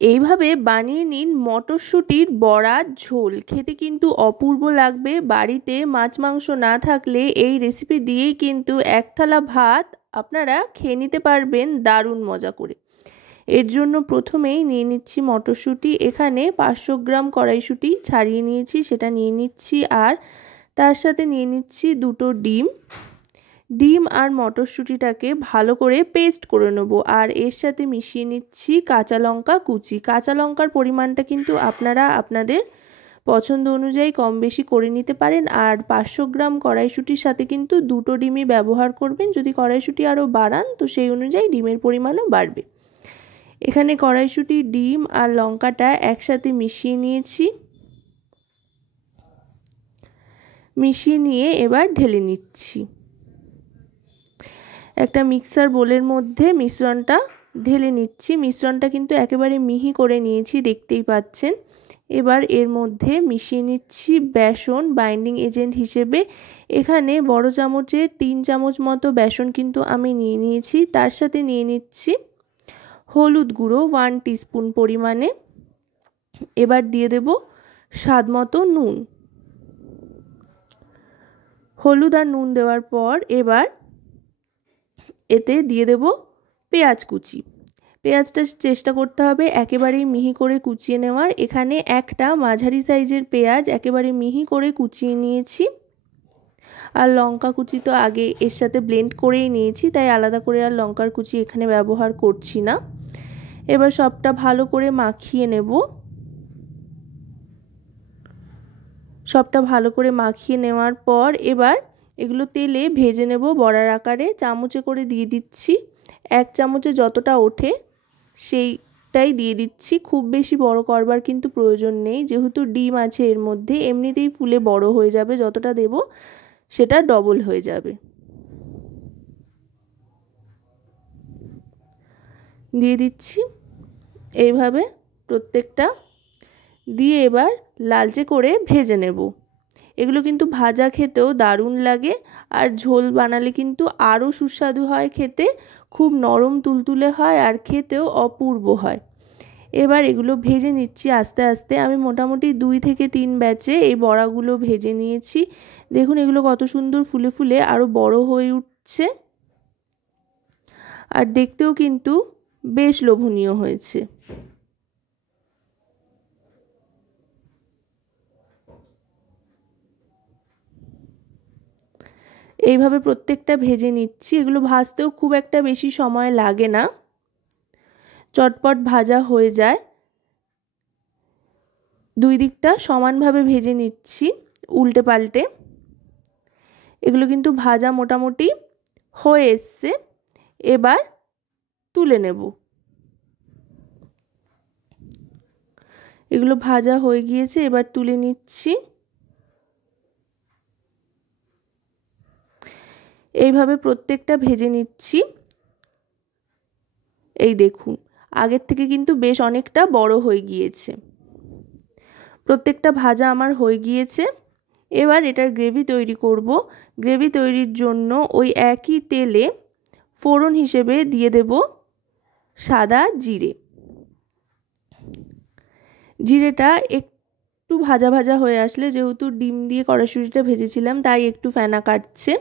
এইভাবে বানিয়ে নিন মটরশুঁটির বড়া ঝোল। খেতে কিন্তু অপূর্ব লাগবে। বাড়িতে মাছ মাংস না থাকলে এই রেসিপি দিয়েই কিন্তু এক থালা ভাত আপনারা খেয়ে নিতে পারবেন দারুণ মজা করে। এর জন্য প্রথমেই নিয়ে নিচ্ছি মটরশুঁটি। এখানে 500 গ্রাম কড়াইশুঁটি ছাড়িয়ে নিয়েছি, সেটা নিয়ে নিচ্ছি। আর তার সাথে নিয়ে নিচ্ছি 2টো ডিম। ডিম আর মটরশুঁটিটাকে ভালো করে পেস্ট করে নেব। আর এর সাথে মিশিয়ে নিচ্ছি কাঁচা লঙ্কা কুচি। কাঁচা লঙ্কার পরিমাণটা কিন্তু আপনারা আপনাদের পছন্দ অনুযায়ী কম বেশি করে নিতে পারেন। আর 500 গ্রাম কড়াইশুঁটির সাথে কিন্তু 2টো ডিমই ব্যবহার করবেন। যদি কড়াইশুঁটি আরও বাড়ান তো সেই অনুযায়ী ডিমের পরিমাণও বাড়বে। এখানে কড়াইশুঁটি, ডিম আর লঙ্কাটা একসাথে মিশিয়ে নিয়েছি। মিশিয়ে নিয়ে এবার ঢেলে নিচ্ছি। একটা মিক্সার বোলের মধ্যে মিশ্রণটা ঢেলে নিচ্ছি। মিশ্রণটা কিন্তু একেবারে মিহি করে নিয়েছি, দেখতেই পাচ্ছেন। এবার এর মধ্যে মিশিয়ে নিচ্ছি বেসন বাইন্ডিং এজেন্ট হিসেবে। এখানে বড় চামচে 3 চামচ মতো বেসন কিন্তু আমি নিয়ে নিয়েছি। তার সাথে নিয়ে নিচ্ছি হলুদ গুঁড়ো 1 টিস্পুন পরিমাণে। এবার দিয়ে দেব স্বাদ মতো নুন। হলুদ আর নুন দেওয়ার পর এবার এতে দিয়ে দেব পেঁয়াজ কুচি। পেঁয়াজটা চেষ্টা করতে হবে একেবারেই মিহি করে কুচিয়ে নেওয়ার। এখানে একটা মাঝারি সাইজের পেঁয়াজ একেবারে মিহি করে কুচিয়ে নিয়েছি। আর লঙ্কা কুচি তো আগে এর সাথে ব্লেন্ড করেই নিয়েছি, তাই আলাদা করে আর লঙ্কার কুচি এখানে ব্যবহার করছি না। এবার সবটা ভালো করে মাখিয়ে নেব। সবটা ভালো করে মাখিয়ে নেওয়ার পর এবার এগুলো তেলে ভেজে নেব বড়ার আকারে। চামচে করে দিয়ে দিচ্ছি। 1 চামচে যতটা ওঠে সেইটাই দিয়ে দিচ্ছি। খুব বেশি বড় করবার কিন্তু প্রয়োজন নেই, যেহেতু ডিম আছে এর মধ্যে, এমনিতেই ফুলে বড় হয়ে যাবে। যতটা দেব সেটা ডবল হয়ে যাবে। দিয়ে দিচ্ছি এইভাবে প্রত্যেকটা দিয়ে এবার লালচে করে ভেজে নেব। এগুলো কিন্তু ভাজা খেতেও দারুণ লাগে। আর ঝোল বানালে কিন্তু আরও সুস্বাদু হয় খেতে। খুব নরম তুলতুলে হয় আর খেতেও অপূর্ব হয়। এবার এগুলো ভেজে নিচ্ছি আস্তে আস্তে। আমি মোটামুটি 2 থেকে 3 ব্যাচে এই বড়াগুলো ভেজে নিয়েছি। দেখুন এগুলো কত সুন্দর ফুলে ফুলে আরও বড় হয়ে উঠছে। আর দেখতেও কিন্তু বেশ লোভনীয় হয়েছে। এইভাবে প্রত্যেকটা ভেজে নিচ্ছি। এগুলো ভাজতেও খুব একটা বেশি সময় লাগে না, চটপট ভাজা হয়ে যায়। 2 দিকটা সমানভাবে ভেজে নিচ্ছি উল্টে পাল্টে। এগুলো কিন্তু ভাজা মোটামুটি হয়ে এসছে। এবার তুলে নেব। এগুলো ভাজা হয়ে গিয়েছে, এবার তুলে নিচ্ছি। এইভাবে প্রত্যেকটা ভেজে নিচ্ছি। এই দেখুন আগের থেকে কিন্তু বেশ অনেকটা বড় হয়ে গিয়েছে। প্রত্যেকটা ভাজা আমার হয়ে গিয়েছে। এবার এটার গ্রেভি তৈরি করব। গ্রেভি তৈরির জন্য ওই একই তেলে ফোড়ন হিসেবে দিয়ে দেব সাদা জিরে। জিরেটা একটু ভাজা ভাজা হয়ে আসলে, যেহেতু ডিম দিয়ে কড়াইশুঁটিটা ভেজেছিলাম তাই একটু ফেনা কাটছে।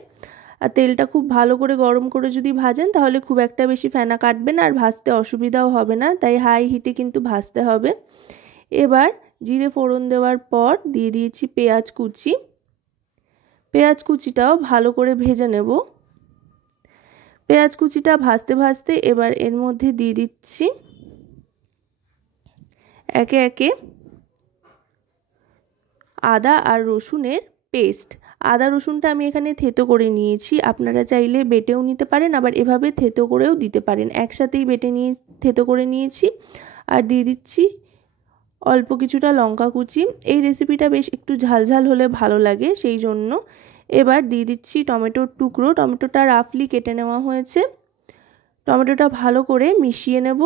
আর তেলটা খুব ভালো করে গরম করে যদি ভাজেন তাহলে খুব একটা বেশি ফেনা কাটবে না আর ভাজতে অসুবিধাও হবে না, তাই হাই হিটে কিন্তু ভাজতে হবে। এবার জিরে ফোড়ন দেওয়ার পর দিয়ে দিয়েছি পেঁয়াজ কুচি। পেঁয়াজ কুচিটাও ভালো করে ভেজে নেব। পেঁয়াজ কুচিটা ভাজতে ভাজতে এবার এর মধ্যে দিয়ে দিচ্ছি একে একে আদা আর রসুনের পেস্ট। আদা রসুনটা আমি এখানে থেতো করে নিয়েছি, আপনারা চাইলে বেটেও নিতে পারেন, আবার এভাবে থেতো করেও দিতে পারেন। একসাথেই বেটে নিয়ে থেতো করে নিয়েছি। আর দিয়ে দিচ্ছি অল্প কিছুটা লঙ্কা কুচি। এই রেসিপিটা বেশ একটু ঝালঝাল হলে ভালো লাগে, সেই জন্য। এবার দিয়ে দিচ্ছি টমেটোর টুকরো। টমেটোটা রাফলি কেটে নেওয়া হয়েছে। টমেটোটা ভালো করে মিশিয়ে নেব।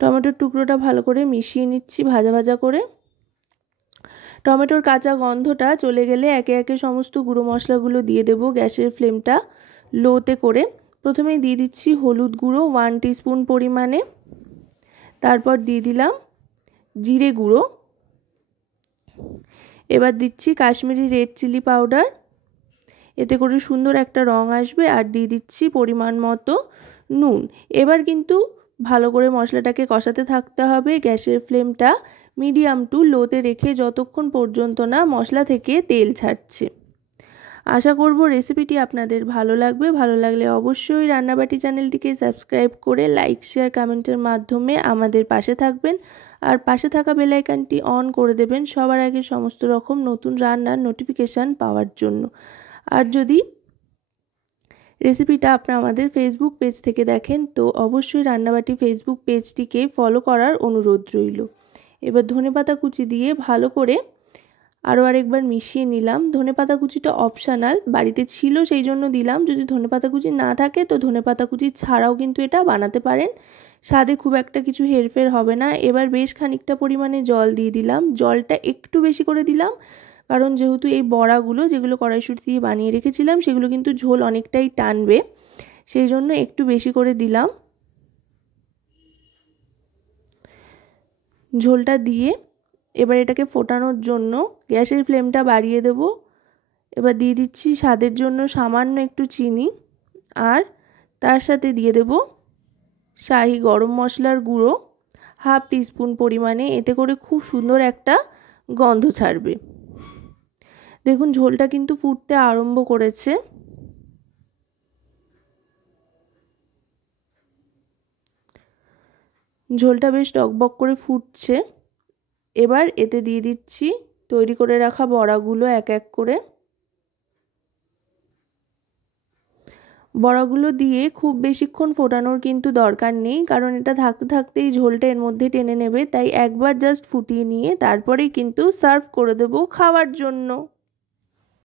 টমেটোর টুকরোটা ভালো করে মিশিয়ে নিচ্ছি ভাজা ভাজা করে। টমেটোর কাঁচা গন্ধটা চলে গেলে একে একে সমস্ত গুঁড়ো মশলাগুলো দিয়ে দেব। গ্যাসের ফ্লেমটা লোতে করে প্রথমেই দিয়ে দিচ্ছি হলুদ গুঁড়ো 1 টিস্পুন পরিমাণে, তারপর দিয়ে দিলাম জিরে গুঁড়ো, এবার দিচ্ছি কাশ্মীরি রেড চিলি পাউডার, এতে করে সুন্দর একটা রং আসবে, আর দিয়ে দিচ্ছি পরিমাণ মতো নুন। এবার কিন্তু ভালো করে মশলাটাকে কষাতে থাকতে হবে। গ্যাসের ফ্লেমটা মিডিয়াম টু লোতে রেখে যতক্ষণ পর্যন্ত না মশলা থেকে তেল ছাড়ছে। আশা করব রেসিপিটি আপনাদের ভালো লাগবে। ভালো লাগলে অবশ্যই রান্নাবাটি চ্যানেলটিকে সাবস্ক্রাইব করে লাইক শেয়ার কমেন্টের মাধ্যমে আমাদের পাশে থাকবেন, আর পাশে থাকা বেল আইকনটি অন করে দেবেন সবার আগে সমস্ত রকম নতুন রান্নার নোটিফিকেশান পাওয়ার জন্য। আর যদি রেসিপিটা আপনারা আমাদের ফেসবুক পেজ থেকে দেখেন তো অবশ্যই রান্নাবাটি ফেসবুক পেজটিকে ফলো করার অনুরোধ রইল। এবার ধনেপাতা কুচি দিয়ে ভালো করে আরও আরেকবার মিশিয়ে নিলাম। ধনেপাতা কুচিটা অপশানাল, বাড়িতে ছিল সেই জন্য দিলাম। যদি ধনেপাতা কুচি না থাকে তো ধনেপাতা কুচি ছাড়াও কিন্তু এটা বানাতে পারেন, স্বাদে খুব একটা কিছু হেরফের হবে না। এবার বেশ খানিকটা পরিমাণে জল দিয়ে দিলাম। জলটা একটু বেশি করে দিলাম কারণ যেহেতু এই বড়াগুলো যেগুলো কড়াইশুঁটি দিয়ে বানিয়ে রেখেছিলাম সেগুলো কিন্তু ঝোল অনেকটাই টানবে, সেই জন্য একটু বেশি করে দিলাম। ঝোলটা দিয়ে এবার এটাকে ফোটানোর জন্য গ্যাসের ফ্লেমটা বাড়িয়ে দেব। এবার দিয়ে দিচ্ছি স্বাদের জন্য সামান্য একটু চিনি, আর তার সাথে দিয়ে দেব শাহি গরম মশলার গুঁড়ো 1/2 টিস্পুন পরিমাণে, এতে করে খুব সুন্দর একটা গন্ধ ছাড়বে। দেখুন ঝোলটা কিন্তু ফুটতে আরম্ভ করেছে। ঝোলটা বেশ টকবক করে ফুটছে। এবার এতে দিয়ে দিচ্ছি তৈরি করে রাখা বড়াগুলো এক এক করে। বড়াগুলো দিয়ে খুব বেশিক্ষণ ফোটানোর কিন্তু দরকার নেই, কারণ এটা থাকতে থাকতেই ঝোলটা এর মধ্যে টেনে নেবে, তাই একবার জাস্ট ফুটিয়ে নিয়ে তারপরেই কিন্তু সার্ভ করে দেবো খাওয়ার জন্য।